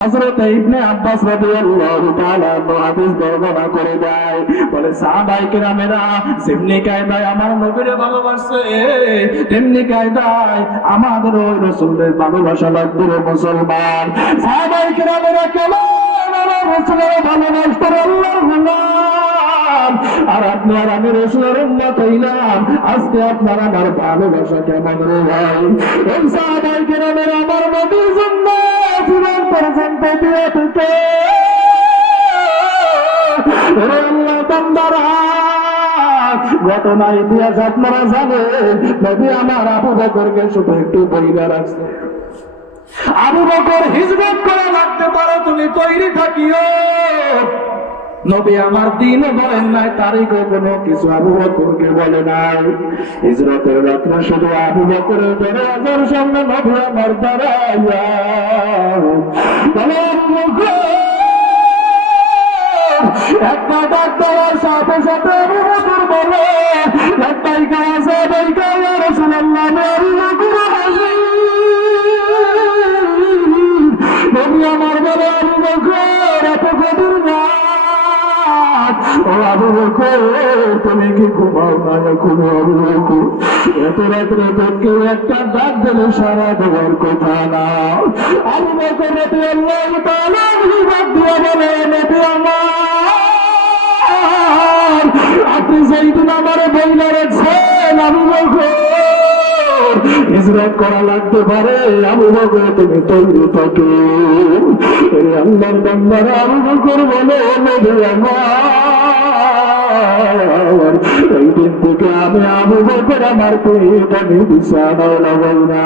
হযরত ইবনে আব্বাস রাদিয়াল্লাহু তাআলা আনহু হাদিস বর্ণনা করে দেয়, বলে সাহাবায়ে কেরামেরা যেমনি কায়দায় আমার নবীরে ভালোবাসে তেমনি কায়দায় আমাদের ওই রাসূলের ভালোবাসা লাগবে রে মুসলমান। সাহাবায়ে কেরামেরা কেমন আমার রাসূলের ভালোবাসতে আল্লাহর গোলাম, আর আপনি আর আমি রাসূলের উম্মত হইলাম, আজকে আপনার আমার ভালোবাসা কেমন রে ভাই? এই সাহাবায়ে কেরামেরা আমার নবীর জন্য জীবন পর্যন্ত দিয়ে থেকে আল্লাহ বান্দারা ঘটনা ইতিহাস আপনারা জানেন। নবী আমার আবু বকরকে শুধু একটু বইলা রাখছে, আবু বকর হিজরত করে লাগতে পারো, তুমি তৈরি থাকিও। নবী আমার দিনও বলেন নাই, তারিখও কোনো কিছু আবু বকরকে বলে নাই। হিজরতের রাত্রে শুধু আবু বকরের দরজার সামনে নবী আমার দাঁড়াইয়া বলে, আবু বকর একটা ডাক দেওয়ার সাথে সাথে আবু বকর বলে, লাব্বাইকা ইয়া সাদাইকা ইয়া রাসূলুল্লাহ, আবু বকর হাজির। নবী আমার বলে, আবু বকর এত গভীর না, ও আবু বকর তুমি কি ঘুমাও না এখনো? আবু বকর এত রাত্রে তোকে একটা ডাক দিলে সারা দেওয়ার কথা না। আবু বকর রাদিয়াল্লাহু তাআলা আনহু ডাক দিয়ে বলে, নবী আমার, আপনি যেদিন আমারে বইলা রাখছেন আবু বকর হিজরত করা লাগতে পারে, আবু বকর তুমি তৈরি থাকো। আল্লাহর বান্দারা আবু বকর বলে, নবী আমার, এই দিন থেকে আমি আবু বকর আমার পেট আমি বিছানায় লাগাই না।